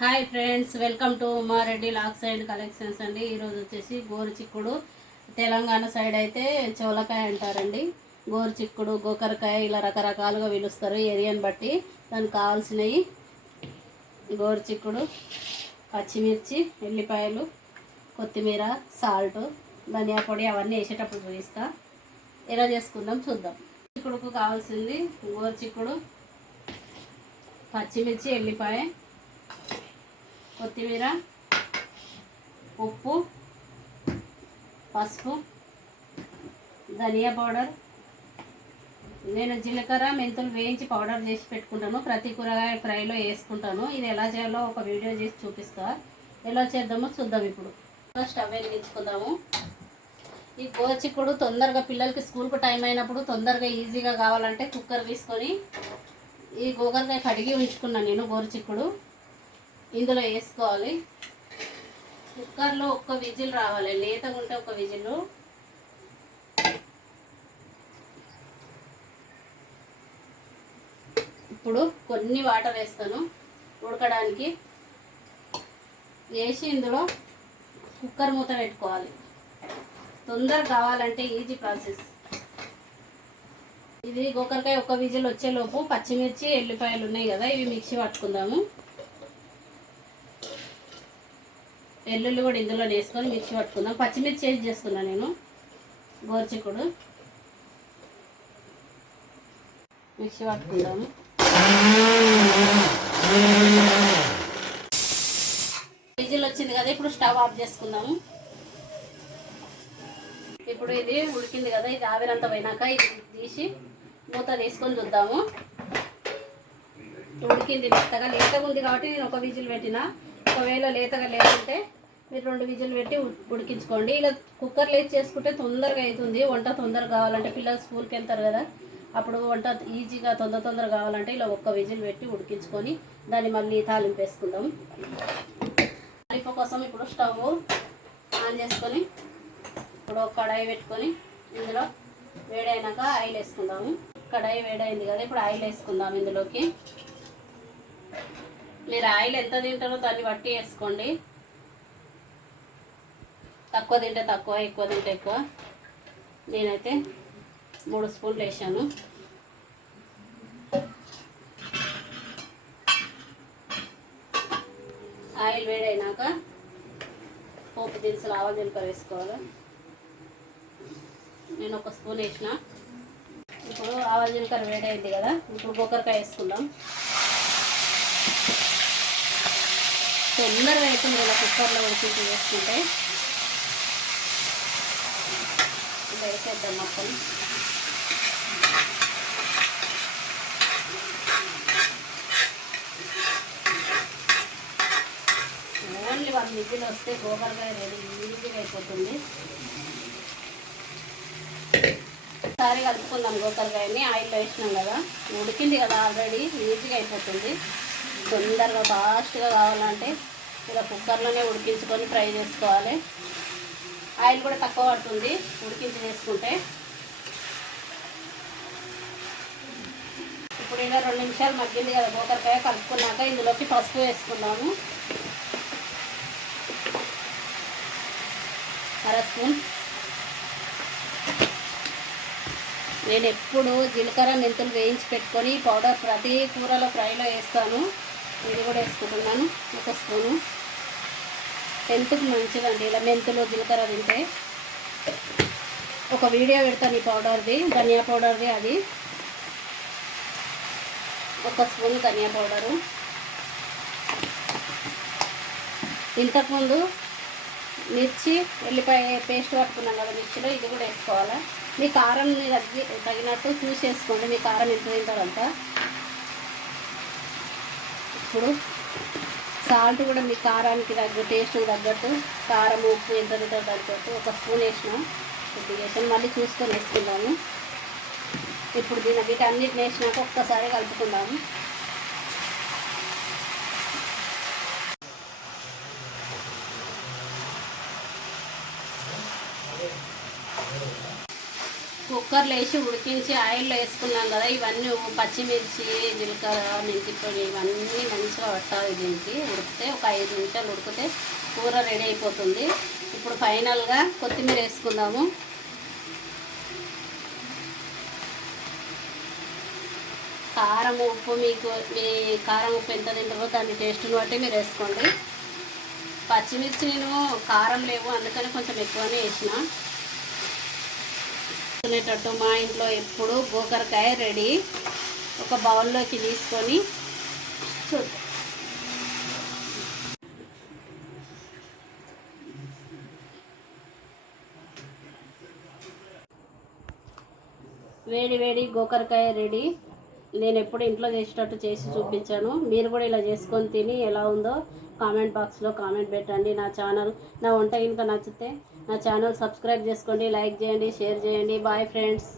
Hi friends, welcome to Uma Reddy lock side collections అండి. ఈరోజు వచ్చేసి గోరుచిక్కుడు, తెలంగాణ సైడ్ అయితే చోలకాయ అంటారండి. గోరుచిక్కుడు, గోకరకాయ ఇలా రకరకాలుగా పిలుస్తారు ఏరియాని బట్టి. దానికి కావాల్సినవి గోరుచిక్కుడు, పచ్చిమిర్చి, ఎల్లిపాయలు, కొత్తిమీర, సాల్ట్, ధనియా పొడి అవన్నీ వేసేటప్పుడు చూపిస్తా. ఎలా చేసుకుందాం చూద్దాం. చిక్కుడుకు కావాల్సింది గోరుచిక్కుడు, పచ్చిమిర్చి, ఎల్లిపాయ, కొత్తిమీర, ఉప్పు, పసుపు, ధనియా పౌడర్. నేను జీలకర్ర మెంతులు వేయించి పౌడర్ చేసి పెట్టుకుంటాను. ప్రతి కూరగాయ ఫ్రైలో వేసుకుంటాను. ఇది ఎలా చేయాలో ఒక వీడియో చేసి చూపిస్తా. ఎలా చేద్దామో చూద్దాం. ఇప్పుడు స్టవ్ వెలిగించుకుందాము. ఈ గోరుచిక్కుడు తొందరగా పిల్లలకి స్కూల్కి టైం అయినప్పుడు తొందరగా ఈజీగా కావాలంటే కుక్కర్ తీసుకొని ఈ గోకరకాయ కడిగి ఉంచుకున్నాను నేను. గోరుచిక్కుడు ఇందులో వేసుకోవాలి. కుక్కర్లో ఒక్క విజిల్ రావాలి, లేతగా ఉంటే ఒక విజిల్. ఇప్పుడు కొన్ని వాటర్ వేస్తాను ఉడకడానికి. వేసి ఇందులో కుక్కర్ మూత పెట్టుకోవాలి. తొందరగా కావాలంటే ఈజీ ప్రాసెస్ ఇది. గోకరకాయ ఒక్క విజిల్ వచ్చేలోపు పచ్చిమిర్చి, ఎల్లిపాయలు ఉన్నాయి కదా, ఇవి మిక్సీ పట్టుకుందాము. వెల్లుల్లి కూడా ఇందులో వేసుకొని మిక్సీ పట్టుకుందాం. పచ్చిమిర్చి వేసి చేస్తున్నాను నేను. గోరుచిక్కుడు మిక్సీ పట్టుకుందాము. విజిల్ వచ్చింది కదా, ఇప్పుడు స్టవ్ ఆఫ్ చేసుకుందాము. ఇప్పుడు ఇది ఉడికింది కదా, ఇది ఆవిరంతా పోయినాక ఇది తీసి మూత తీసుకొని చూద్దాము. ఉడికింది మెత్తగా. లేతగా ఉంది కాబట్టి నేను ఒక విజిల్ పెట్టిన. ఒకవేళ లేతగా లేకుంటే మీరు 2 విజిల్ పెట్టి ఉడికించుకోండి. ఇలా కుక్కర్లో వేసి చేసుకుంటే తొందరగా అవుతుంది. వంట తొందరగా కావాలంటే పిల్లలు స్కూల్కి వెళ్తారు కదా, అప్పుడు వంట ఈజీగా తొందరగా కావాలంటే ఇలా ఒక్క విజిల్ పెట్టి ఉడికించుకొని దాన్ని మళ్ళీ తాలింపు వేసుకుందాం. తాలింపు కోసం ఇప్పుడు స్టవ్ ఆన్ చేసుకొని ఇప్పుడు ఒక కడాయి పెట్టుకొని ఇందులో వేడైనాక ఆయిల్ వేసుకుందాము. కడాయి వేడైంది కదా, ఇప్పుడు ఆయిల్ వేసుకుందాం. ఇందులోకి మీరు ఆయిల్ ఎంత తింటారో దాన్ని బట్టి వేసుకోండి. తక్కువ తింటే తక్కువ, ఎక్కువ తింటే ఎక్కువ. నేనైతే 3 స్పూన్లు వేసాను. ఆయిల్ వేడైనాక పోపు దినుసులు, ఆవాలు, జీలకర్ర వేసుకోవాలి. నేను 1 స్పూన్ వేసిన. ఇప్పుడు ఆవాలు జీలకర్ర వేడైంది కదా, ఇప్పుడు గోకరకాయ వేసుకుందాం. తొందరగా అవుతుంది ఇలా కుక్కర్లో ఉడికి వేసుకుంటే. ఇలా వేసేద్దాం మొత్తం. ఓన్లీ 1 విజిల్ వస్తే గోకరకాయ రెడీ, ఈజీగా అయిపోతుంది. ఒకసారి కలుపుకుందాం గోకరకాయని. ఆయిల్లో వేసినాం కదా, ఉడికింది కదా ఆల్రెడీ, ఈజీగా అయిపోతుంది. తొందరగా ఫాస్ట్గా కావాలంటే ఇలా కుక్కర్లోనే ఉడికించుకొని ఫ్రై చేసుకోవాలి. ఆయిల్ కూడా తక్కువ పడుతుంది ఉడికించి వేసుకుంటే. ఇప్పుడు ఇలా 2 నిమిషాలు మగ్గింది కదా గోకరకాయ, కలుపుకున్నాక ఇందులోకి పసుపు వేసుకున్నాము. 1/2 స్పూన్. నేను ఎప్పుడు జీలకర్ర మెంతులు వేయించి పెట్టుకొని పౌడర్ ప్రతి కూరలో ఫ్రైలో వేస్తాను. ఇది కూడా వేసుకుంటున్నాను 1 స్పూను. హెల్త్కి మంచిదండి ఇలా మెంతులు, జీలకర్ర తింటే. ఒక వీడియో పెడతాను ఈ పౌడర్ది, ధనియా పౌడర్ది. అది 1 స్పూను ధనియా పౌడరు. ఇంతకుముందు మిర్చి, ఎల్లిపాయ పేస్ట్ పట్టుకున్నాం కదా మిర్చిలో, ఇది కూడా వేసుకోవాలి. మీ కారం తగినట్టు చూసి వేసుకోండి, మీ కారం ఎంత తింటారంతా. ఇప్పుడు సాల్ట్ కూడా మీ కారానికి తగ్గట్టు, టేస్ట్కి తగ్గట్టు, కారం ఉప్పు ఎంత తింటారో తగ్గట్టు 1 స్పూన్ వేసినాం. కొద్దిగా వేసాను, మళ్ళీ చూసుకొని వేసుకుందాము. ఇప్పుడు వీటన్నిటిని వేసినాక ఒక్కసారి కలుపుకుందాము. కుక్కర్లో వేసి ఉడికించి ఆయిల్లో వేసుకున్నాం కదా, ఇవన్నీ పచ్చిమిర్చి, జీలకర్ర, మెంతి పొడి ఇవన్నీ మంచిగా పట్టాలి. దీనికి ఉడికితే ఒక 5 నిమిషాలు ఉడికితే కూర రెడీ అయిపోతుంది. ఇప్పుడు ఫైనల్గా కొత్తిమీర వేసుకుందాము. కారం ఉప్పు మీ కారం ఉప్పు ఎంత తింటారో దాని టేస్ట్ని బట్టి మీరు వేసుకోండి. పచ్చిమిర్చి నేను కారం లేవు అందుకని కొంచెం ఎక్కువనే వేసిన. తినేటట్టు మా ఇంట్లో ఎప్పుడు గోకరకాయ రెడీ. ఒక బౌల్లోకి తీసుకొని చూద్దాం. వేడి వేడి గోకరకాయ రెడీ. నేను ఎప్పుడు ఇంట్లో చేసేటట్టు చేసి చూపించాను. మీరు కూడా ఇలా చేసుకొని తిని ఎలా ఉందో కామెంట్ బాక్స్లో కామెంట్ పెట్టండి. నా వంట ఇంకా నచ్చితే నా ఛానల్ సబ్స్క్రైబ్ చేసుకోండి, లైక్ చేయండి, షేర్ చేయండి. Bye friends.